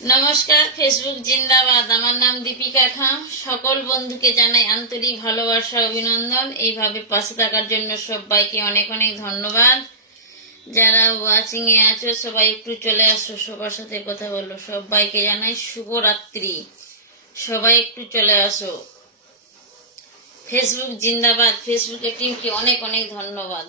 নমস্কার, ফেসবুক জিন্দাবাদ। আমার নাম দীপিকা খাঁ। সকল বন্ধুকে জানাই আন্তরিক ভালোবাসা, অভিনন্দন। এইভাবে পাশে থাকার জন্য সবাইকে অনেক অনেক ধন্যবাদ। যারা ওয়াচিং এ আছো সবাই একটু চলে আসো, সবার সাথে কথা বলো। সবাইকে জানাই শুভরাত্রি। সবাই একটু চলে আসো। ফেসবুক জিন্দাবাদ। ফেসবুকের টিমকে অনেক অনেক ধন্যবাদ।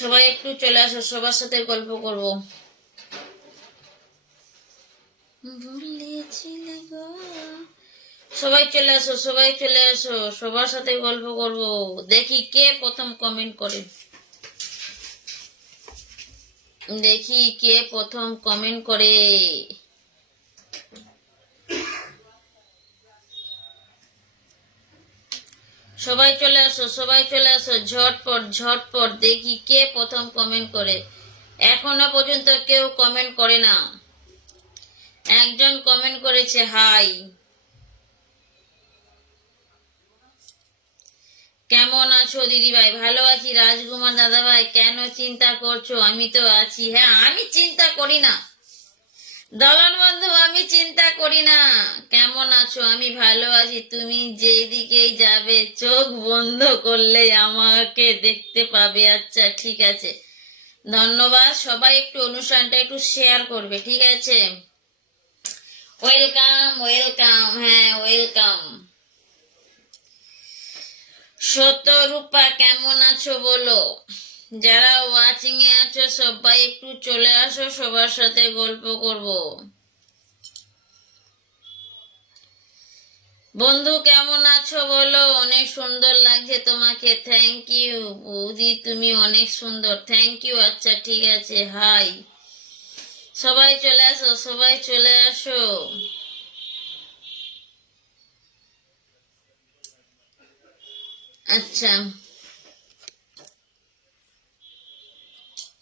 সবাই একটু চলে আসো, সবার সাথে গল্প করবো। ভুলেছিলে গো, সবাই চলে আসো, সবাই চলে আসো, সবার সাথে গল্প করব। দেখি কে প্রথম কমেন্ট করে, দেখি কে প্রথম কমেন্ট করে। সবাই চলে আসো, সবাই চলে আসো, ঝটপট ঝটপট। দেখি কে প্রথম কমেন্ট করে। এখনো পর্যন্ত কেউ কমেন্ট করে না। একজন কমেন্ট করেছে হাই। কেমন আছো দিদি ভাই? ভালো আছি রাজকুমার দাদা ভাই। কেন চিন্তা করছো? আমি তো আছি। হ্যাঁ, আমি চিন্তা করি না দলন বন্ধু, আমি চিন্তা করি না। কেমন আছো? আমি ভালো আছি। তুমি যেদিকেই যাবে চোখ বন্ধ করলেই আমাকে দেখতে পাবে। আচ্ছা ঠিক আছে, ধন্যবাদ। সবাই একটু অনুষ্ঠানটা একটু শেয়ার করবে, ঠিক আছে? ওয়েলকাম ওয়েলকাম, হ্যাঁ ওয়েলকাম। শতরূপা কেমন আছো বলো। যারা ওয়াচিং এ আছো সবাই একটু চলে আসো, সবার সাথে গল্প করব। বন্ধু কেমন আছো বলো। অনেক সুন্দর লাগছে তোমাকে। থ্যাংক ইউ বৌদি, তুমি অনেক সুন্দর। Thank you. আচ্ছা ঠিক আছে, হাই। সবাই চলে আসো, সবাই চলে আসো। আচ্ছা,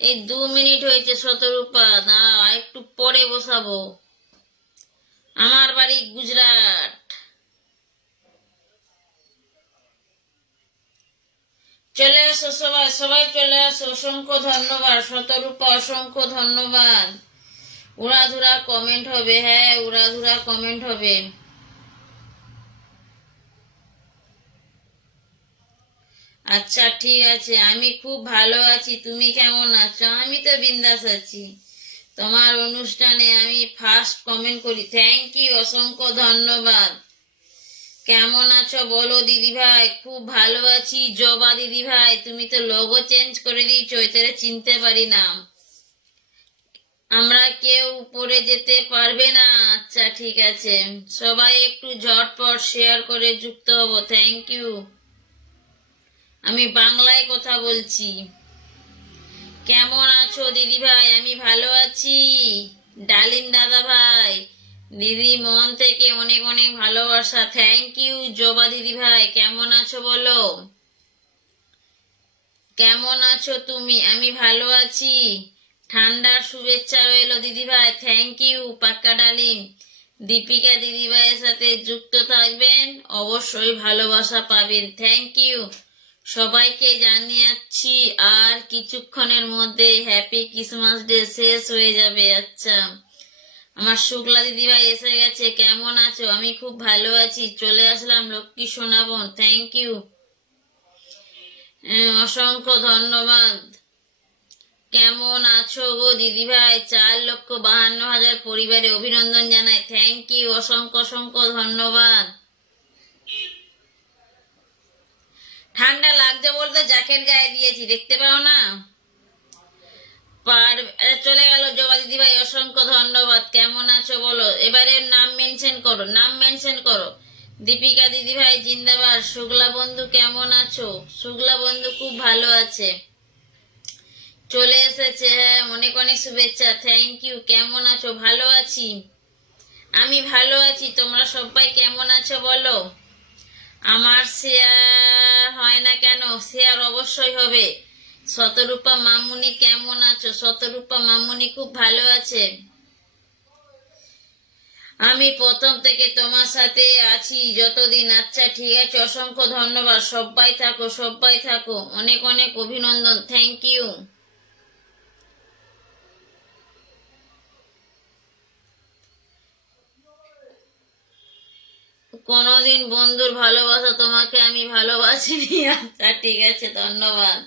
এই 2 মিনিট হয়েছে। শতরূপা দাঁড়াও, একটু পরে বসাবো। আমার বাড়ি গুজরাট। চলে আসো সবাই, সবাই চলে আসো। অসংখ্য ধন্যবাদ শতরূপা, অসংখ্য ধন্যবাদ। উড়াধুরা কমেন্ট হবে, হ্যাঁ উড়াধুরা কমেন্ট হবে। আচ্ছা ঠিক আছে, আমি খুব ভালো আছি। তুমি কেমন আছো? আমি তো বিন্দাস আছি। তোমার অনুষ্ঠানে আমি ফার্স্ট কমেন্ট করি। থ্যাংক ইউ, অসংখ্য ধন্যবাদ। কেমন আছো বলো দিদি ভাই? খুব ভালো আছি। জবা দিদি ভাই, তুমি তো লোগো চেঞ্জ করে দিয়েছো, এটারে চিনতে পারি না। আমরা কেউ উপরে যেতে পারবে না। আচ্ছা ঠিক আছে, সবাই একটু ঝটপট শেয়ার করে যুক্ত হবো। Thank you. আমি বাংলায় কথা বলছি। কেমন আছো দিদি ভাই? আমি ভালো আছি। ডালিম দাদা ভাই, দিদি মন থেকে অনেক অনেক ভালোবাসা। Thank you. জবা দিদি ভাই কেমন আছো বলো। কেমন আছো তুমি? আমি ভালো আছি। ঠান্ডার শুভেচ্ছা রইলো দিদি ভাই। Thank you. পাক্কা ডালিম। দীপিকা দিদি ভাইয়ের সাথে যুক্ত থাকবেন, অবশ্যই ভালোবাসা পাবেন। Thank you. সবাইকে জানিয়েছি আর কিছুক্ষণের মধ্যে হ্যাপি ক্রিসমাস ডে শেষ হয়ে যাবে। আচ্ছা, আমার শুক্লা দিদি ভাই এসে গেছে। কেমন আছো? আমি খুব ভালো আছি। চলে আসলাম লক্ষ্মী সোনাবন। থ্যাংক ইউ, অসংখ্য ধন্যবাদ। কেমন আছো গো দিদি ভাই? 4,52,000 পরিবারে অভিনন্দন জানাই। থ্যাংক ইউ, অসংখ্য অসংখ্য ধন্যবাদ। ঠান্ডা লাগছে বলতে জ্যাকেট গায়ে দিয়েছি, দেখতে পাও না? চলে গেল জবা দিদি ভাই, অসংখ্য ধন্যবাদ। কেমন আছো বলো। এবারে নাম মেনশন করো, নাম মেনশন করো। দীপিকা দিদি ভাই জিন্দাবাদ। শুক্লা বন্ধু কেমন আছো? শুক্লা বন্ধু খুব ভালো আছে, চলে এসেছে। হ্যাঁ, অনেক অনেক শুভেচ্ছা। Thank you. কেমন আছো? ভালো আছি, আমি ভালো আছি। তোমরা সবাই কেমন আছো বলো। আমার শেয়ার হয় না কেন? শেয়ার অবশ্যই হবে। শতরূপা মামুনি কেমন আছো? শতরূপা মামুনি খুব ভালো আছে। আমি প্রথম থেকে তোমার সাথে আছি যতদিন। আচ্ছা ঠিক আছে, অসংখ্য ধন্যবাদ। সবাই থাকো, সবাই থাকো, অনেক অনেক অভিনন্দন, থ্যাংক ইউ। কোনোদিন বন্ধুর ভালোবাসা তোমাকে আমি ভালোবাসিনি। আচ্ছা ঠিক আছে, ধন্যবাদ।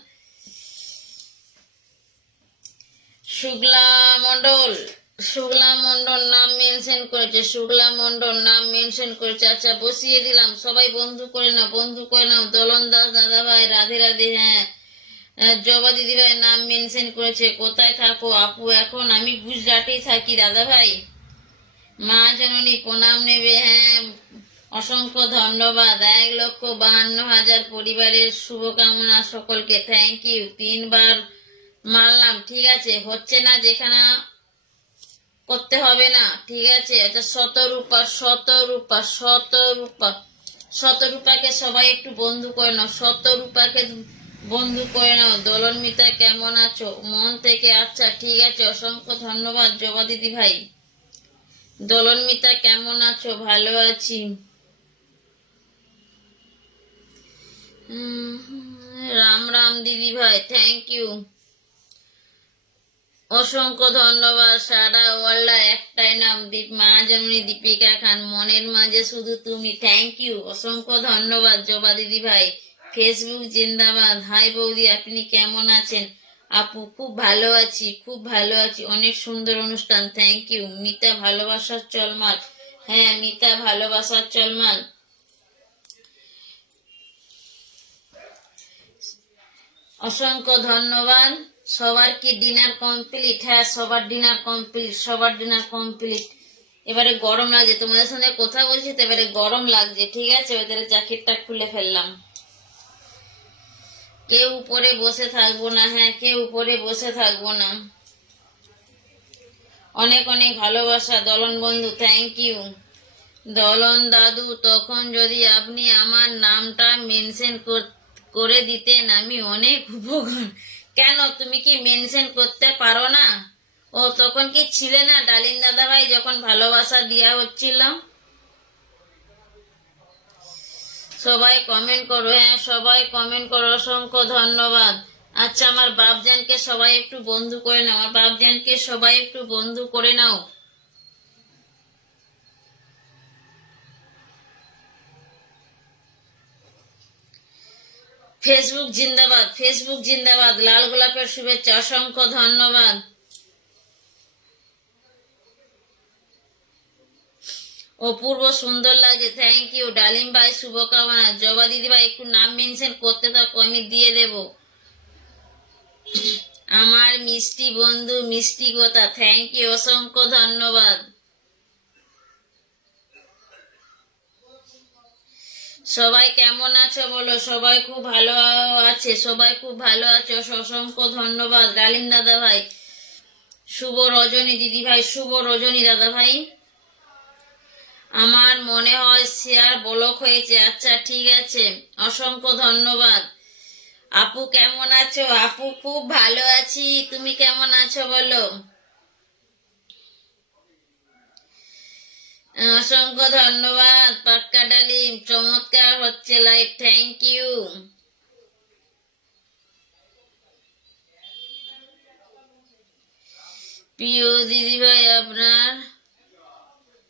শুক্লা মন্ডল, শুক্লা মন্ডল নাম মেনশন করেছে, শুক্লা মন্ডল নাম মেনশন করেছে। আচ্ছা বসিয়ে দিলাম, সবাই বন্ধু করে নাও, বন্ধু করে নাও। দলন দাস দাদা ভাই, রাধে রাধে। হ্যাঁ, জবা দিদি ভাই নাম মেনশন করেছে। কোথায় থাকো আপু? এখন আমি গুজরাটেই থাকি দাদা ভাই। মা জননী প্রণাম নেবে। হ্যাঁ, অসংখ্য ধন্যবাদ। 1,52,000 পরিবারের শুভকামনা সকলকে, থ্যাংক ইউ। 3 বার মারলাম, ঠিক আছে, হচ্ছে না যেখানে করতে হবে না, ঠিক আছে। আচ্ছা শতরূপা, শতরূপা, শতরূপা, শতরূপাকে সবাই একটু বন্ধু করে নাও, শতরূপাকে বন্ধু করে নাও। দোলন মিতা কেমন আছো? মন থেকে। আচ্ছা ঠিক আছে, অসংখ্য ধন্যবাদ জবা দিদি ভাই। দোলন মিতা কেমন আছো? ভালো আছি। রাম রাম দিদি ভাই, থ্যাংক ইউ, অসংখ্য ধন্যবাদ। সারা ওয়ার্ল্ডে একটাই নাম, মা জননী দীপিকা খান, মনের মাঝে শুধু তুমি, থ্যাংক ইউ, অসংখ্য ধন্যবাদ জবা দিদি ভাই। ফেসবুক জিন্দাবাদ। হাই বৌদি, আপনি কেমন আছেন? আপু খুব ভালো আছি, খুব ভালো আছি, অনেক সুন্দর অনুষ্ঠান, থ্যাংক ইউ। মিতা ভালোবাসার চলমাল। হ্যাঁ মিতা ভালোবাসার চলমাল। অসংখ্য ধন্যবাদ। সবার কি ডিনার কমপ্লিট? হ্যাঁ সবার ডিনার কমপ্লিট, সবার ডিনার কমপ্লিট। এবারে গরম লাগছে, তোমাদের সঙ্গে কথা বলছি তো এবারে গরম লাগছে, ঠিক আছে, ওদের জ্যাকেটটা খুলে ফেললাম। কেউ উপরে বসে থাকবো না, হ্যাঁ কেউ উপরে বসে থাকবো না। অনেক অনেক ভালোবাসা দলন বন্ধু, থ্যাংক ইউ। দলন দাদু, তখন যদি আপনি আমার নামটা মেনশন করে দিতেন আমি অনেক উপকার। কেন, তুমি কি মেনশন করতে পারো না? ও তখন কি ছিলে না ডালিম দাদা ভাই যখন ভালোবাসা দেওয়া হচ্ছিল? সবাই কমেন্ট করো, হ্যাঁ সবাই কমেন্ট করো, অসংখ্য ধন্যবাদ। আচ্ছা আমার বাপজানকে সবাই একটু বন্ধু করে নাও, আমার বাপজানকে সবাই একটু বন্ধু করে নাও। ফেসবুক জিন্দাবাদ, ফেসবুক জিন্দাবাদ। লাল গোলাপের শুভেচ্ছা, অসংখ্য ধন্যবাদ। অপূর্ব সুন্দর লাগে, থ্যাংক ইউ। ডালিম ভাই শুভকামনা। জবা দিদি ভাই একটু নাম মেনশন করতে থাকো, আমি দিয়ে দেব। আমার মিষ্টি বন্ধু মিষ্টি কথা, থ্যাংক ইউ, অসংখ্য ধন্যবাদ। সবাই কেমন আছো বলো? সবাই খুব ভালো আছে, সবাই খুব ভালো আছো, অসংখ্য ধন্যবাদ। ডালিম দাদা ভাই শুভ রজনী, দিদি ভাই শুভ রজনী, দাদা ভাই। আমার মনে হয় শেয়ার ব্লক হয়েছে। আচ্ছা ঠিক আছে, অসংখ্য ধন্যবাদ। আপু কেমন আছো? আপু খুব ভালো আছি, তুমি কেমন আছো বলো? অসংখ্য ধন্যবাদ। পাক্কা ডালিম, চমৎকার হচ্ছে লাইভ, থ্যাংক ইউ। প্রিয় দিদি ভাই আপনার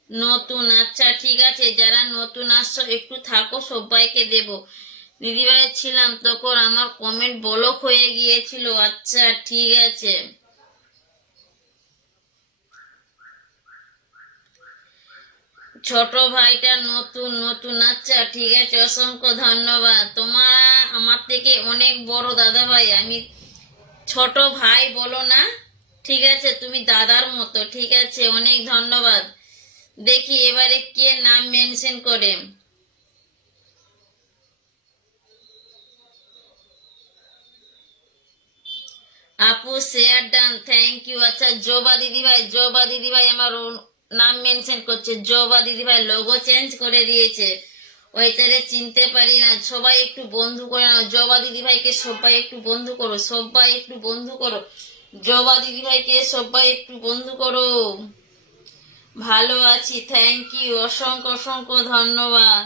নতুন, আচ্ছা ঠিক আছে, যারা নতুন আসছো একটু থাকো, সবাইকে দেব। দিদিভাই ছিলাম তখন আমার কমেন্ট ব্লক হয়ে গিয়েছিল। আচ্ছা ঠিক আছে, ছোট ভাইটা নতুন নতুন, আচ্ছা ঠিক আছে, অসংখ্য ধন্যবাদ। তোমার আমার থেকে অনেক বড় দাদা ভাই, আমি ছোট ভাই বলো না, ঠিক আছে, তুমি দাদার মতো, ঠিক আছে, অনেক ধন্যবাদ। দেখি এবারে কে নাম মেনশন করে। আপু শেয়ার ডান, থ্যাংক ইউ। আচ্ছা জবা দিদি ভাই, জবা দিদি ভাই আমার নাম মেনশন করছে, জবা দিদি ভাই লোগো চেঞ্জ করে দিয়েছে, ওইটারে চিনতে পারি না। সবাই একটু বন্ধু করে নাও, জবা দিদি ভাইকে সবাই একটু বন্ধু করো, সবাই একটু বন্ধু করো, জবা দিদি ভাইকে সবাই একটু বন্ধু করো। ভালো আছি, থ্যাংক ইউ, অসংখ্য অসংখ্য ধন্যবাদ।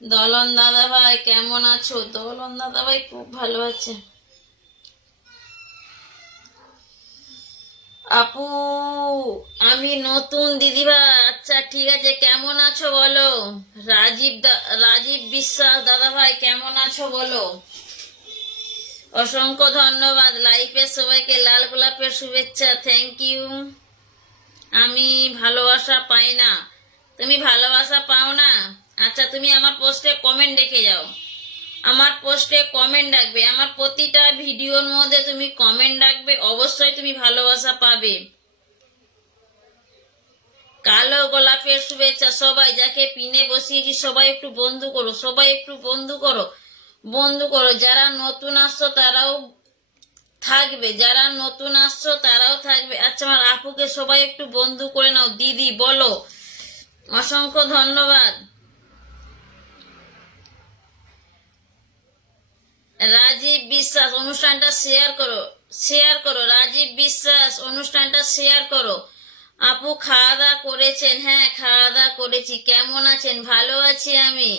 দলন দাদা ভাই কেমন আছো? দলন দাদা ভাই খুব ভালো আছে। আপু আমি নতুন দিদিভাই। আচ্ছা ঠিক আছে, কেমন আছো বলো। রাজীব বিশ্বাস দাদা ভাই কেমন আছো বলো। অসংখ্য ধন্যবাদ। লাইফের সবাইকে লাল গোলাপের শুভেচ্ছা, থ্যাংক ইউ। আমি ভালোবাসা পাই না। তুমি ভালোবাসা পাও না? আচ্ছা তুমি আমার পোস্টে কমেন্ট রেখে যাও, আমার পোস্টে কমেন্ট রাখবে, আমার প্রতিটা ভিডিওর মধ্যে তুমি কমেন্ট রাখবে, অবশ্যই তুমি ভালোবাসা পাবে। কালো গোলাপের শুভেচ্ছা সবাই, যাকে পিনে বসিয়েছি সবাই একটু বন্ধু করো, সবাই একটু বন্ধু করো, বন্ধু করো। যারা নতুন আসছো তারাও থাকবে, যারা নতুন আসছো তারাও থাকবে। আচ্ছা আমার আপুকে সবাই একটু বন্ধু করে নাও, দিদি বলো। অসংখ্য ধন্যবাদ। রাজীব বিশ্বাস অনুষ্ঠানটা শেয়ার করো, শেয়ার করো। রাজীব বিশ্বাস অনুষ্ঠানটা শেয়ার করো। আপু খাওয়া দাওয়া করেছেন? হ্যাঁ খাওয়া দাওয়া করেছি। কেমন আছেন? ভালো আছি আমি,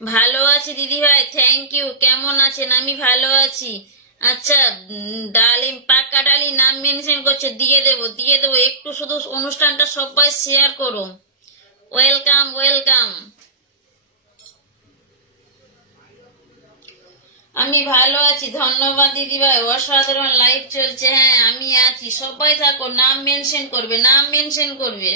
ভালো আছি দিদিভাই, থ্যাংক ইউ। কেমন আছেন? আমি ভালো আছি। আচ্ছা ডালিম, পাক্কা ডালি নাম মেনশন করছে, দিয়ে দেবো দিয়ে দেবো। একটু শুধু অনুষ্ঠানটা সবাই শেয়ার করো। Welcome welcome. আমি ভালো আছি, ধন্যবাদ দিদিভাই, অসাধারণ লাইভ চলছে। হ্যাঁ আমি আছি, সবাই থাকো, নাম মেনশন করবে, নাম মেনশন করবে,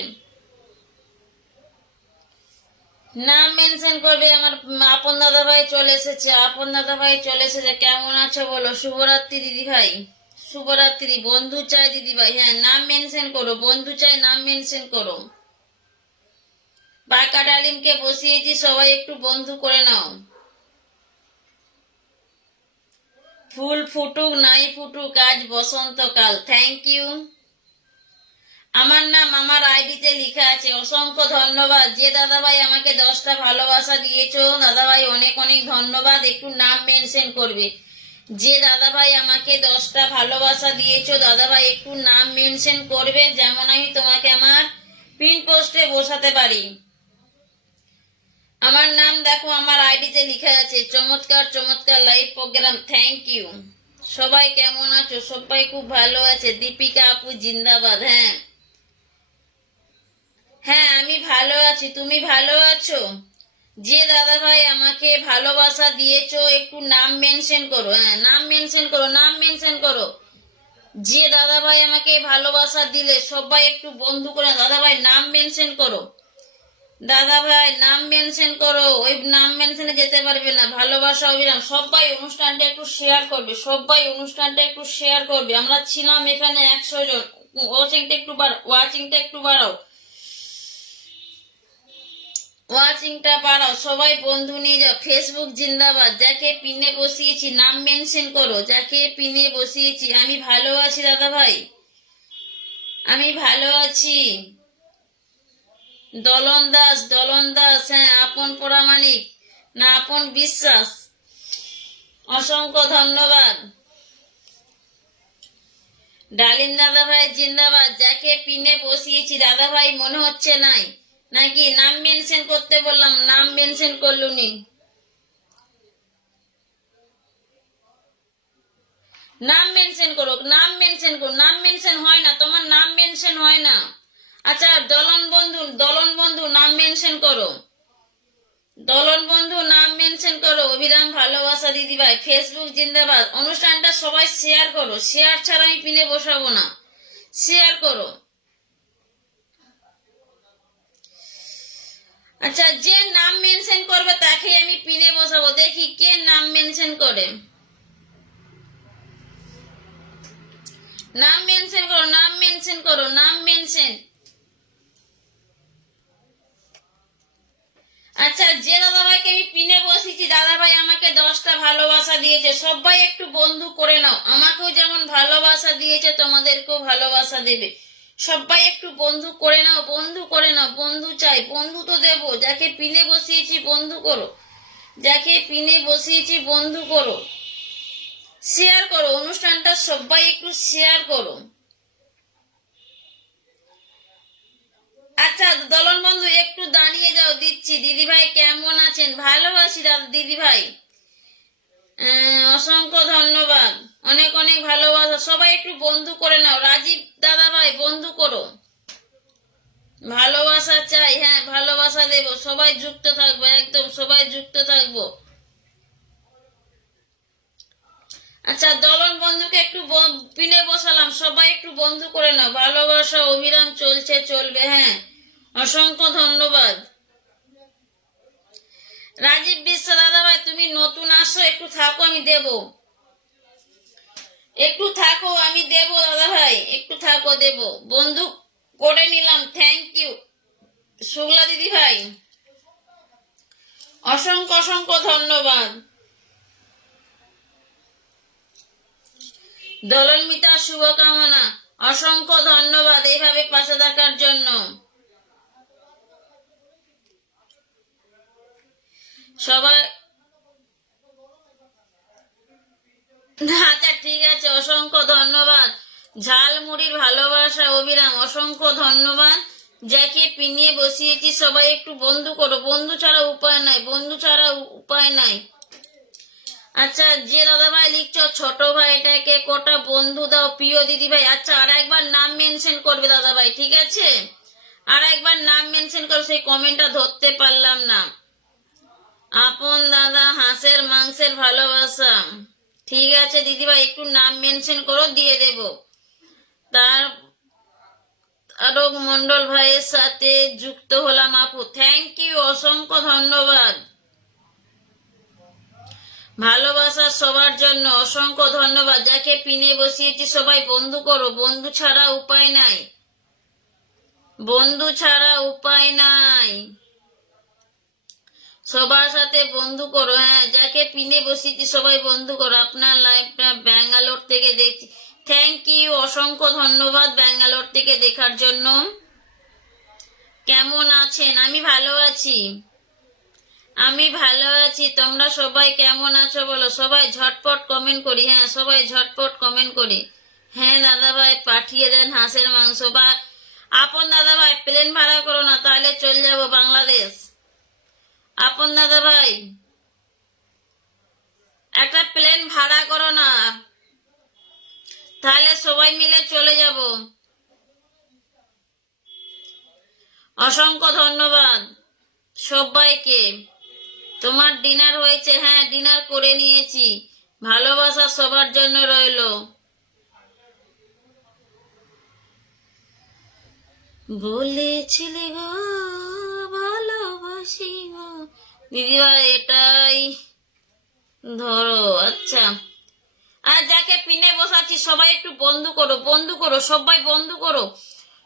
নাম মেনশন করবে। আমার আপন দাদা ভাই চলে এসেছে, আপন দাদা ভাই চলে এসেছে। কেমন আছো বলো। শুভরাত্রি দিদি ভাই, শুভরাত্রি। বন্ধু চাই দিদি ভাই, হ্যাঁ নাম মেনশন করো, বন্ধু চাই নাম মেনশন করো। পাকা ডালিমকে বসিয়েছি, সবাই একটু বন্ধু করে নাও। ফুল ফুটুক নাই ফুটুক, আজ বসন্তকাল, থ্যাংক ইউ। আমার নাম আমার আইডিতে লেখা আছে। অসংখ্য ধন্যবাদ। যে দাদাভাই আমাকে 10টা ভালোবাসা দিয়েছো, দাদাভাই অনেক অনেক ধন্যবাদ। একটু নাম মেনশন করবে। যে দাদাভাই আমাকে 10টা ভালোবাসা দিয়েছো, দাদাভাই একটু নাম মেনশন করবে, যেমন আমি তোমাকে আমার পিন পোস্টে বসাতে পারি। আমার নাম দেখো, আমার আইডিতে লেখা আছে। চমৎকার চমৎকার লাইভ প্রোগ্রাম, থ্যাংক ইউ। সবাই কেমন আছো? সবাই খুব ভালো আছে। দীপিকা আপু জিন্দাবাদ। হ্যাঁ হ্যাঁ আমি ভালো আছি, তুমি ভালো আছো? যে দাদা ভাই আমাকে ভালোবাসা দিয়েছো একটু নাম মেনশন করো, হ্যাঁ নাম মেনশন করো, নাম মেনশন করো। যে দাদা ভাই আমাকে ভালোবাসা দিলে সবাই একটু বন্ধু করে দাদা ভাই নাম মেনশন করো, দাদা ভাই নাম মেনশন করো। ওই নাম মেনশনে যেতে পারবে না, ভালোবাসা অবিরাম। সবাই অনুষ্ঠানটা একটু শেয়ার করবে, সবাই অনুষ্ঠানটা একটু শেয়ার করবে। আমরা ছিলাম এখানে 100 জন। ওয়াচিংটা একটু বাড়াও, ওয়াচিংটা বাড়াও। সবাই বন্ধু নিয়ে যাও। ফেসবুক জিন্দাবাদ। যাকে পিনে বসিয়েছি নাম মেনশন করো, যাকে পিনে বসিয়েছি। আমি ভালো আছি দাদা ভাই, আমি ভালো আছি। দলন দাস, হ্যাঁ আপন পরামানিক না আপন বিশ্বাস, অসংখ্য ধন্যবাদ। ডালিম দাদা ভাই জিন্দাবাদ। যাকে পিনে বসিয়েছি দাদা ভাই মনে হচ্ছে নাই নাকি নাম মেনশন করতে বললাম, নাম মেনশন করলুনি। নাম মেনশন করো, নাম মেনশন করো। নাম মেনশন হয় না, তোমার নাম মেনশন হয় না। আচ্ছা দলন বন্ধু নাম মেনশন করো, দলন বন্ধু নাম মেনশন করো। অভিরাম ভালোবাসা দিদি ভাই। ফেসবুক জিন্দাবাদ। অনুষ্ঠানটা সবাই শেয়ার করো, শেয়ার ছাড়া আমি পিনে বসাবো না, শেয়ার করো। আচ্ছা যে নাম মেনশন করবে তাকে আমি পিনে বসাবো। দেখি কে নাম মেনশন করে। নাম মেনশন করো, নাম মেনশন করো, নাম মেনশন। আচ্ছা যে দাদাভাইকে আমি পিনে বসেছি, দাদাভাই আমাকে 10টা ভালোবাসা দিয়েছে, সবাই একটু বন্ধু করে নাও। আমাকেও যেমন ভালোবাসা দিয়েছে তোমাদেরকেও ভালোবাসা দেবে। সবাই একটু বন্ধু করে নাও, বন্ধু করে নাও। বন্ধু চাই, বন্ধু তো দেবো। যাকে পিনে বসিয়েছি বন্ধু করো, যাকে পিনে বসিয়েছি বন্ধু করো। শেয়ার করো অনুষ্ঠানটা, সবাই একটু শেয়ার করো। আচ্ছা দলন বন্ধু একটু দাঁড়িয়ে যাও, দিচ্ছি। দিদি ভাই কেমন আছেন? ভালোবাসি দাদা দিদি ভাই, অসংখ্য ধন্যবাদ, অনেক অনেক ভালোবাসা। সবাই একটু বন্ধু করে নাও। রাজীব দাদা ভাই বন্ধু করো, ভালোবাসা চাই। হ্যাঁ ভালোবাসা দেব, সবাই যুক্ত থাকবো, একদম সবাই যুক্ত থাকবো। আচ্ছা দলন বন্ধুকে একটু পিনে বসালাম, সবাই একটু বন্ধু করে নাও। ভালোবাসা অবিরাম চলছে, চলবে। হ্যাঁ অসংখ্য ধন্যবাদ। রাজীব বিশ্বাস দাদা ভাই তুমি নতুন আসো, একটু থাকো, আমি দেব। একটু থাকো, আমি দেব দাদা ভাই, একটু থাকো, দেব। বন্ধু করে নিলাম, থ্যাংক ইউ শুক্লা দিদি ভাই, অসংখ্য অসংখ্য ধন্যবাদ। দলন মিতা শুভকামনা, অসংখ্য ধন্যবাদ এইভাবে পাশে থাকার জন্য। সবাই আচ্ছা ঠিক আছে, অসংখ্য ধন্যবাদ। ঝালমুড়ির ভালোবাসা অবিরাম, অসংখ্য ধন্যবাদ। যাকে পিনিয়ে বসিয়েছি সবাই একটু বন্ধু করো, বন্ধু ছাড়া উপায় নাই, বন্ধু ছাড়া উপায় নাই। আচ্ছা যে দাদা ভাই লিখছো ছোট ভাইটাকে কোটা বন্ধু দাও প্রিয় দিদি ভাই। আচ্ছা আর একবার নাম মেনশন করবে দাদা ভাই, ঠিক আছে? আর একবার নাম মেনশন করো, সেই কমেন্টটা ধরতে পারলাম না। আপন দাদা হাঁসের মাংসের ভালোবাসা, ঠিক আছে দিদি ভাই, একটু নাম মেনশন করো, দিয়ে দেব। তার তারক মন্ডল ভাইয়ের সাথে যুক্ত হলাম আপু, থ্যাংক ইউ, অসংখ্য ধন্যবাদ। ভালোবাসা সবার জন্য, অসংখ্য ধন্যবাদ। যাকে পিনে বসিয়েছি সবাই বন্ধু করো, বন্ধু ছাড়া উপায় নাই, বন্ধু ছাড়া উপায় নাই। সবার সাথে বন্ধু করো। হ্যাঁ যাকে পিনে বসিয়েছি সবাই বন্ধু করো। আপনার লাইভটা ব্যাঙ্গালোর থেকে দেখছি, থ্যাংক ইউ, অসংখ্য ধন্যবাদ ব্যাঙ্গালোর থেকে দেখার জন্য। কেমন আছেন? আমি ভালো আছি, আমি ভালো আছি। তোমরা সবাই কেমন আছো বলো, সবাই ঝটপট কমেন্ট করি। হ্যাঁ সবাই ঝটপট কমেন্ট করি। হ্যাঁ দাদা ভাই পাঠিয়ে দেন হাঁসের মাংস, বা আপন দাদা ভাই প্লেন ভাড়া করো না, তাহলে চলে যাব বাংলাদেশ। আপন দাদা ভাই একটা প্লেন ভাড়া করো না, তাহলে সবাই মিলে চলে যাব। অসংখ্য ধন্যবাদ সবাইকে। তোমার ডিনার হয়েছে? হ্যাঁ ডিনার করে নিয়েছি। ভালোবাসা সবার জন্য রইল। বলেছিলে গো ভালোবাসি গো দিদিভাই, এটাই ধরো। আচ্ছা আর যাকে পিনে বসাচ্ছি সবাই একটু বন্ধু করো, বন্ধু করো, সবাই বন্ধু করো,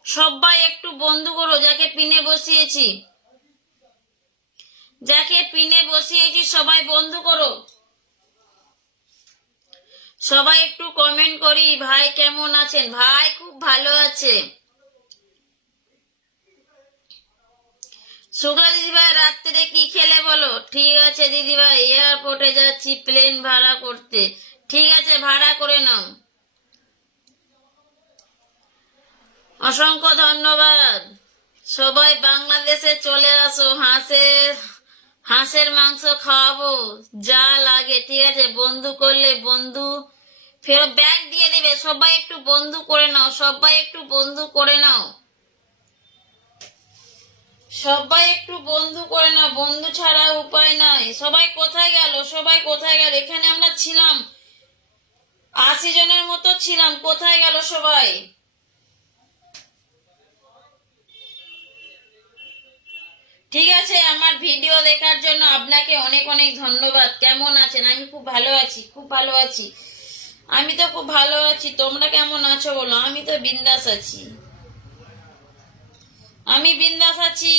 সবাই একটু বন্ধু করো। যাকে পিনে বসিয়েছি, যাকে পিনে বসিয়েছি সবাই বন্ধু করো। সবাই একটু কমেন্ট করি। ভাই কেমন আছেন? ভাই খুব ভালো আছে। শুক্লা দিদিভাই রাত্রে কি খেলে বলো? ঠিক আছে দিদিভাই, এয়ারপোর্টে যাচ্ছি প্লেন ভাড়া করতে। ঠিক আছে ভাড়া করে নাও। অসংখ্য ধন্যবাদ। সবাই বাংলাদেশে চলে আসো, হাঁসের মাংস খাওয়াবো যা লাগে। ঠিক আছে বন্ধু করলে বন্ধু ফেরত ব্যাগ দিয়ে দেবে। সবাই একটু বন্ধু করে নাও, সবাই একটু বন্ধু করে নাও, সবাই একটু বন্ধু করে নাও, বন্ধু ছাড়া উপায় নাই। সবাই কোথায় গেল? সবাই কোথায় গেল? এখানে আমরা ছিলাম 80 জনের মতো ছিলাম, কোথায় গেল সবাই? ঠিক আছে আমার ভিডিও দেখার জন্য আপনাকে অনেক অনেক ধন্যবাদ। কেমন আছেন? আমি খুব ভালো আছি, খুব ভালো আছি, আমি তো খুব ভালো আছি। তোমরা কেমন আছো বলো? আমি তো বিন্দাস আছি, আমি বিন্দাস আছি।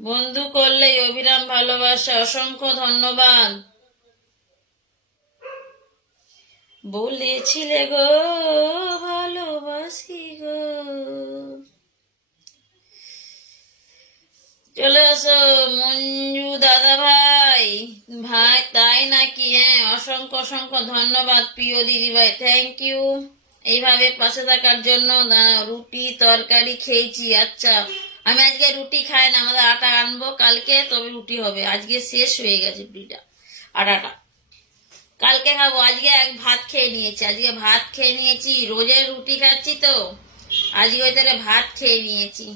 বন্ধু করলেই অবিরাম ভালোবাসা, অসংখ্য ধন্যবাদ। বলেছিলে গো ভালোবাসি গো, চলে আসো মঞ্জু দাদা ভাই। ভাই তাই নাকি? হ্যাঁ অসংখ্য অসংখ্য ধন্যবাদ প্রিয় দিদি ভাই, থ্যাংক ইউ, এইভাবে পাশে থাকার জন্য। দাঁড়াও, রুটি তরকারি খেয়েছি। আচ্ছা, আমি আজকে রুটি খাই না, আমাদের আটা আনবো কালকে, তবে রুটি হবে। আজকে শেষ হয়ে গেছে রুটিটা, আটাটা কালকে খাবো। আজকে এক ভাত খেয়ে নিয়েছি, আজকে ভাত খেয়ে নিয়েছি। রোজের রুটি খাচ্ছি তো আজকে ওই তাহলে ভাত খেয়ে নিয়েছি।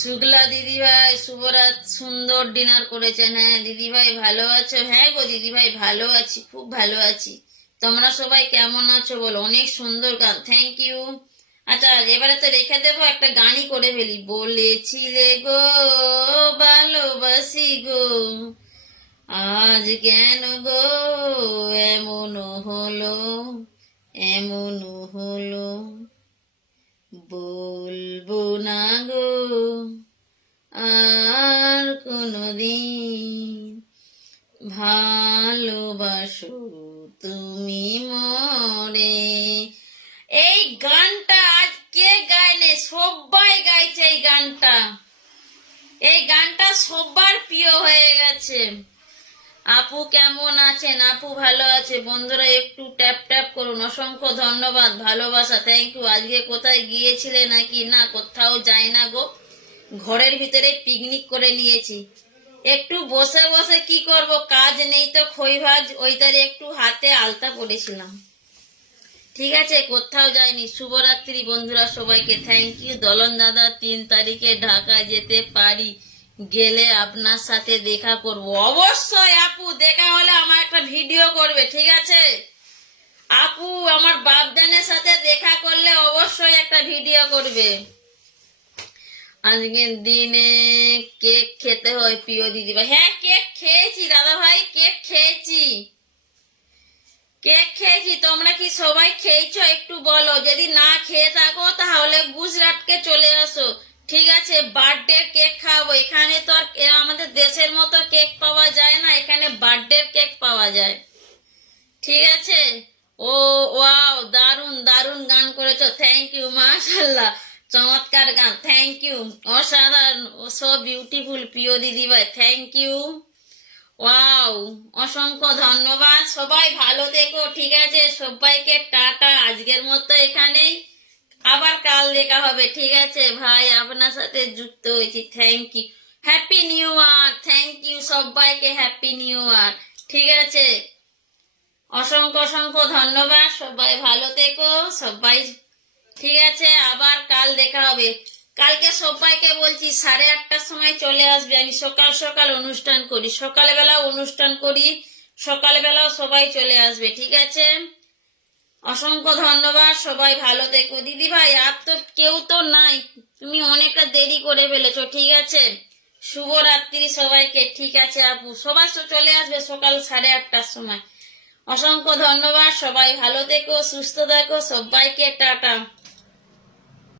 শুক্লা দিদিভাই শুভরাত, সুন্দর ডিনার করেছেন। হ্যাঁ দিদিভাই ভালো আছো? হ্যাঁ গো দিদিভাই ভালো আছি, খুব ভালো আছি। তোমরা সবাই কেমন আছো বলো? অনেক সুন্দর গান, থ্যাংক ইউ। আচ্ছা এবারে তো রেখে দেবো, একটা গানই করে ফেলি। বলেছিলে গো ভালোবাসি গো, আজ কেন গো এমন হলো, এমন হলো, বলবো না গো আর কোনদিন, ভালোবাসো তুমি মরে। এই গানটা আজ কে গায়নে? সবাই গাইছে এই গানটা। এই গানটা সবার প্রিয় হয়ে গেছে। আপু কেমন আছেন? আপু ভালো আছে। বন্ধুরা একটু ট্যাপ ট্যাপ করুন। অসংখ্য ধন্যবাদ, ভালোবাসা, থ্যাংক ইউ। আজকে কোথায় গিয়েছিলে নাকি? না, কোথাও যাই না গো, ঘরের ভিতরে পিকনিক করে নিয়েছি। একটু বসে বসে কি করব, কাজ নেই তো, খই ভাজ, ওইটারে একটু হাতে আলতা পড়েছিলাম। ঠিক আছে, কোথাও যাইনি। শুভরাত্রি বন্ধুরা সবাইকে, থ্যাংক ইউ। দলন দাদা 3 তারিখে ঢাকা যেতে পারি, গেলে আপনার সাথে দেখা করব। অবশ্যই আপু, দেখা হলে আমার একটা ভিডিও করবে, ঠিক আছে আপু? আমার বাপজানের সাথে দেখা করলে অবশ্যই একটা ভিডিও করবে। আজকের দিনে কেক খেতে হয় প্রিয় দিদিভাই। হ্যাঁ কেক খেয়েছি দাদা ভাই, কেক খেয়েছি, কেক খেয়েছি। তোমরা কি সবাই খেয়েছো একটু বলো? যদি না খেয়ে থাকো তাহলে গুজরাটকে চলে আসো, ঠিক আছে? বার্থডে কেক খাওয়াবো। এখানে তো আর আমাদের দেশের মতো কেক পাওয়া যায় না, এখানে বার্থডে কেক পাওয়া যায়, ঠিক আছে? ও ওয়াও, দারুন দারুন গান করেছো, থ্যাংক ইউ। মাশাআল্লাহ, চমৎকার গান, থ্যাংক ইউ। অসাধারণ, ও সো বিউটিফুল প্রিয় দিদিভাই, থ্যাংক ইউ। ওয়াও, অসংখ্য ধন্যবাদ। সবাই ভালো থেকো, ঠিক আছে? সবাইকে টাটা। আজকের মতো এখানেই, আবার কাল দেখা হবে, ঠিক আছে ভাই? আপনার সাথে যুক্ত হয়েছি, thank you. Happy new year, thank you সবাইকে, হ্যাপি নিউ ইয়ার, ঠিক আছে? অসংখ্য অসংখ্য ধন্যবাদ। সবাই ভালো থেকো সবাই, ঠিক আছে? আবার কাল দেখা হবে। কালকে সবাইকে বলছি 8:30টার সময় চলে আসবে। আমি সকাল সকাল অনুষ্ঠান করি, সকালবেলা অনুষ্ঠান করি, সকালবেলাও সবাই চলে আসবে, ঠিক আছে? অসংখ্য ধন্যবাদ, সবাই ভালো থেকো। দিদি ভাই আর তো কেউ তো নাই, তুমি অনেকটা দেরি করে ফেলেছো, ঠিক আছে? শুভরাত্রি সবাইকে, ঠিক আছে আপু? সবাই তো চলে আসবে সকাল 8:30টার সময়। অসংখ্য ধন্যবাদ, সবাই ভালো থেকো, সুস্থ থেকো, সবাইকে টাটা।